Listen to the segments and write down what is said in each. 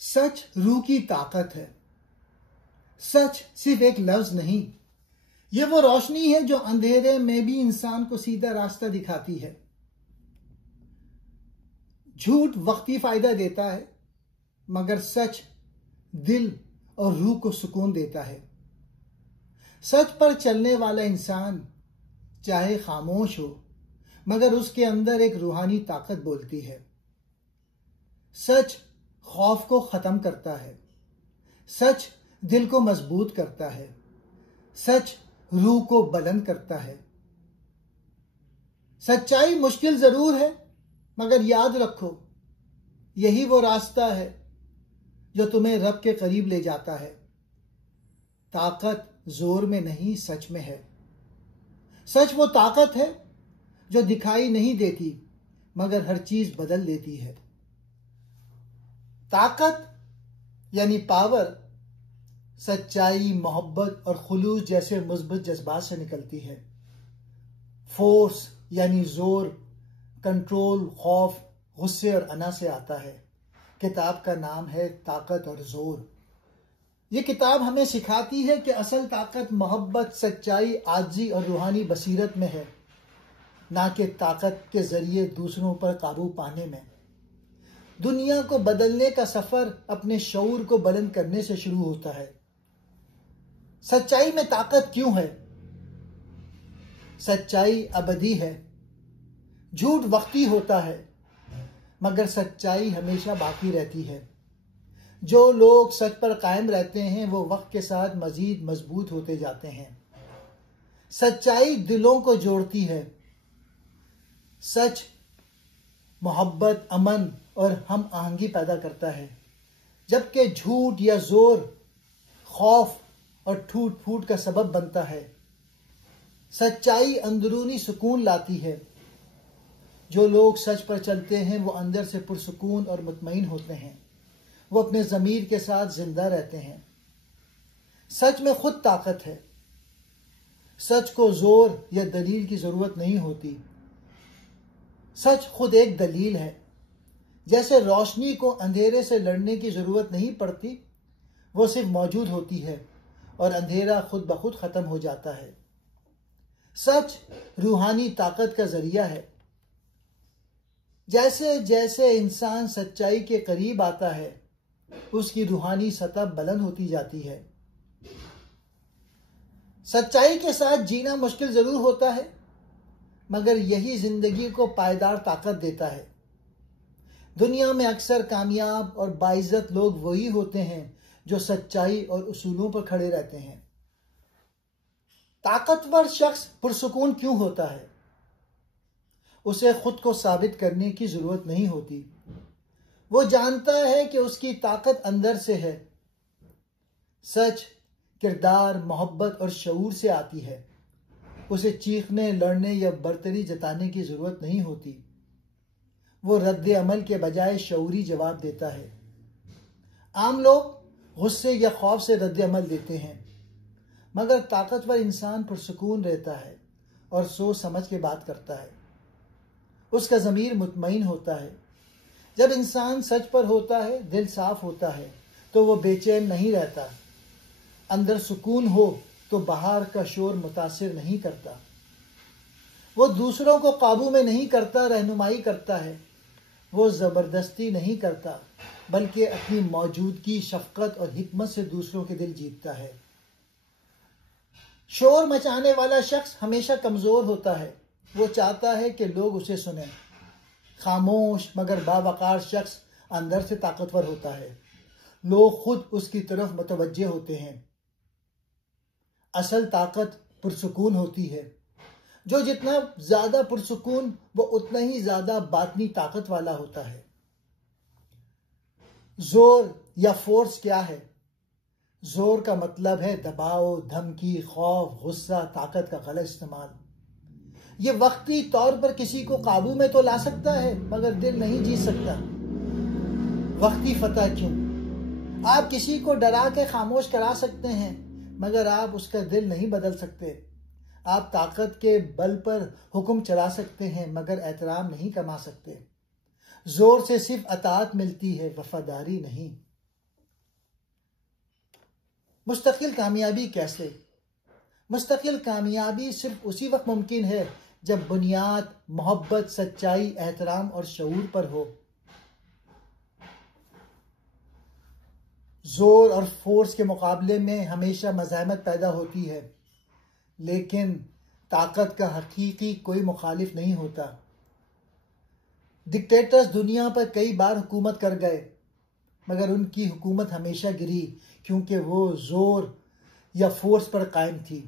सच रूह की ताकत है। सच सिर्फ एक लफ्ज नहीं, यह वो रोशनी है जो अंधेरे में भी इंसान को सीधा रास्ता दिखाती है। झूठ वक्ती फायदा देता है, मगर सच दिल और रूह को सुकून देता है। सच पर चलने वाला इंसान चाहे खामोश हो, मगर उसके अंदर एक रूहानी ताकत बोलती है। सच खौफ को खत्म करता है। सच दिल को मजबूत करता है। सच रूह को बुलंद करता है। सच्चाई मुश्किल जरूर है, मगर याद रखो, यही वो रास्ता है जो तुम्हें रब के करीब ले जाता है। ताकत जोर में नहीं, सच में है। सच वो ताकत है जो दिखाई नहीं देती, मगर हर चीज बदल देती है। ताकत यानी पावर सच्चाई, मोहब्बत और खुलूस जैसे मुस्बत जज्बात से निकलती है। फोर्स यानी जोर, कंट्रोल, खौफ, गुस्से और अना से आता है। किताब का नाम है ताकत और जोर। ये किताब हमें सिखाती है कि असल ताकत मोहब्बत, सच्चाई, आजी और रूहानी बसीरत में है, ना कि ताकत के जरिए दूसरों पर काबू पाने में। दुनिया को बदलने का सफर अपने शऊर को बुलंद करने से शुरू होता है। सच्चाई में ताकत क्यों है? सच्चाई अबदी है। झूठ वक्ती होता है, मगर सच्चाई हमेशा बाकी रहती है। जो लोग सच पर कायम रहते हैं वो वक्त के साथ मजीद मजबूत होते जाते हैं। सच्चाई दिलों को जोड़ती है। सच मोहब्बत, अमन और हम आहंगी पैदा करता है, जबकि झूठ या जोर खौफ और टूट फूट का सबब बनता है। सच्चाई अंदरूनी सुकून लाती है। जो लोग सच पर चलते हैं वो अंदर से पुरसुकून और मुतमईन होते हैं। वो अपने ज़मीर के साथ जिंदा रहते हैं। सच में खुद ताकत है। सच को जोर या दलील की जरूरत नहीं होती। सच खुद एक दलील है। जैसे रोशनी को अंधेरे से लड़ने की जरूरत नहीं पड़ती, वो सिर्फ मौजूद होती है और अंधेरा खुद ब खुद खत्म हो जाता है। सच रूहानी ताकत का जरिया है। जैसे जैसे इंसान सच्चाई के करीब आता है, उसकी रूहानी सतह बुलंद होती जाती है। सच्चाई के साथ जीना मुश्किल जरूर होता है, मगर यही जिंदगी को पायदार ताकत देता है। दुनिया में अक्सर कामयाब और बाइज्जत लोग वही होते हैं जो सच्चाई और उसूलों पर खड़े रहते हैं। ताकतवर शख्स पुरसुकून क्यों होता है? उसे खुद को साबित करने की जरूरत नहीं होती। वो जानता है कि उसकी ताकत अंदर से है। सच किरदार, मोहब्बत और शऊर से आती है। उसे चीखने, लड़ने या बरतरी जताने की जरूरत नहीं होती। वो रद्द अमल के बजाय शऊरी जवाब देता है। आम लोग गुस्से या खौफ से रद्द अमल देते हैं, मगर ताकतवर इंसान पुरसुकून रहता है और सोच समझ के बात करता है। उसका ज़मीर मुतमईन होता है। जब इंसान सच पर होता है, दिल साफ होता है, तो वो बेचैन नहीं रहता। अंदर सुकून हो तो बाहर का शोर मुतासिर नहीं करता। वो दूसरों को काबू में नहीं करता, रहनुमाई करता है। वो जबरदस्ती नहीं करता, बल्कि अपनी मौजूदगी, शफकत और हिकमत से दूसरों के दिल जीतता है। शोर मचाने वाला शख्स हमेशा कमजोर होता है। वो चाहता है कि लोग उसे सुने। खामोश मगर बावकार शख्स अंदर से ताकतवर होता है। लोग खुद उसकी तरफ मुतवज्जे होते हैं। असल ताकत पुरसुकून होती है। जो जितना ज्यादा पुरसुकून, वो उतना ही ज्यादा बातनी ताकत वाला होता है। जोर या फोर्स क्या है? जोर का मतलब है दबाव, धमकी, खौफ, गुस्सा, ताकत का गलत इस्तेमाल। ये वक्ती तौर पर किसी को काबू में तो ला सकता है, मगर दिल नहीं जीत सकता। वक्ती फतह क्यों? आप किसी को डरा के खामोश करा सकते हैं, मगर आप उसका दिल नहीं बदल सकते। आप ताकत के बल पर हुक्म चला सकते हैं, मगर एहतराम नहीं कमा सकते। जोर से सिर्फ अताअत मिलती है, वफादारी नहीं। मुस्तकिल कामयाबी कैसे? मुस्तकिल कामयाबी सिर्फ उसी वक्त मुमकिन है जब बुनियाद मोहब्बत, सच्चाई, एहतराम और शऊर पर हो। जोर और फोर्स के मुकाबले में हमेशा मज़ाहमत पैदा होती है, लेकिन ताकत का हकीकी कोई मुखालिफ नहीं होता। डिक्टेटर्स दुनिया पर कई बार हुकूमत कर गए, मगर उनकी हुकूमत हमेशा गिरी क्योंकि वो जोर या फोर्स पर कायम थी।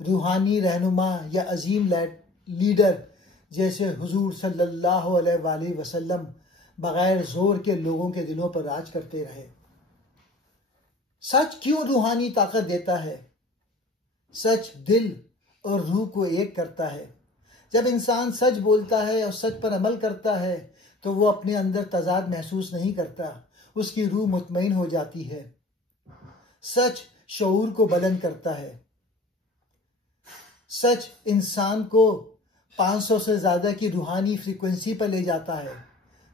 रूहानी रहनुमा या अजीम लीडर जैसे हुजूर सल्लल्लाहु अलैहि वसल्लम बगैर जोर के लोगों के दिलों पर राज करते रहे। सच क्यों रूहानी ताकत देता है? सच दिल और रूह को एक करता है। जब इंसान सच बोलता है और सच पर अमल करता है तो वो अपने अंदर तजाद महसूस नहीं करता, उसकी रूह मुतमईन हो जाती है। सच शऊर को बुलंद करता है। सच इंसान को 500 से ज्यादा की रूहानी फ्रीक्वेंसी पर ले जाता है,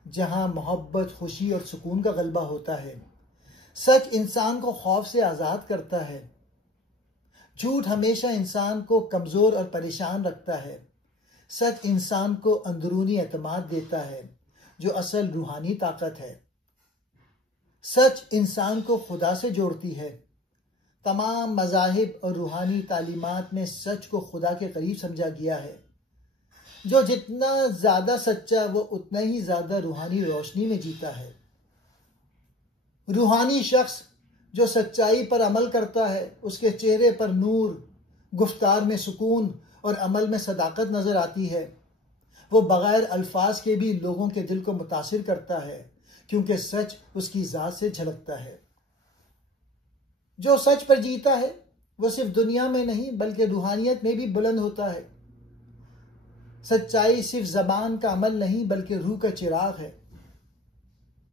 जहां मोहब्बत, खुशी और सुकून का गलबा होता है। सच इंसान को खौफ से आजाद करता है। झूठ हमेशा इंसान को कमजोर और परेशान रखता है। सच इंसान को अंदरूनी एतमाद देता है, जो असल रूहानी ताकत है। सच इंसान को खुदा से जोड़ती है। तमाम मज़ाहिब और रूहानी तालीमात में सच को खुदा के करीब समझा गया है। जो जितना ज्यादा सच्चा, वो उतना ही ज्यादा रूहानी रोशनी में जीता है। रूहानी शख्स जो सच्चाई पर अमल करता है, उसके चेहरे पर नूर, गुफ्तार में सुकून और अमल में सदाकत नजर आती है। वो बगैर अल्फाज के भी लोगों के दिल को मुतासिर करता है, क्योंकि सच उसकी जात से झलकता है। जो सच पर जीता है वो सिर्फ दुनिया में नहीं बल्कि रूहानियत में भी बुलंद होता है। सच्चाई सिर्फ जबान का अमल नहीं बल्कि रूह का चिराग है।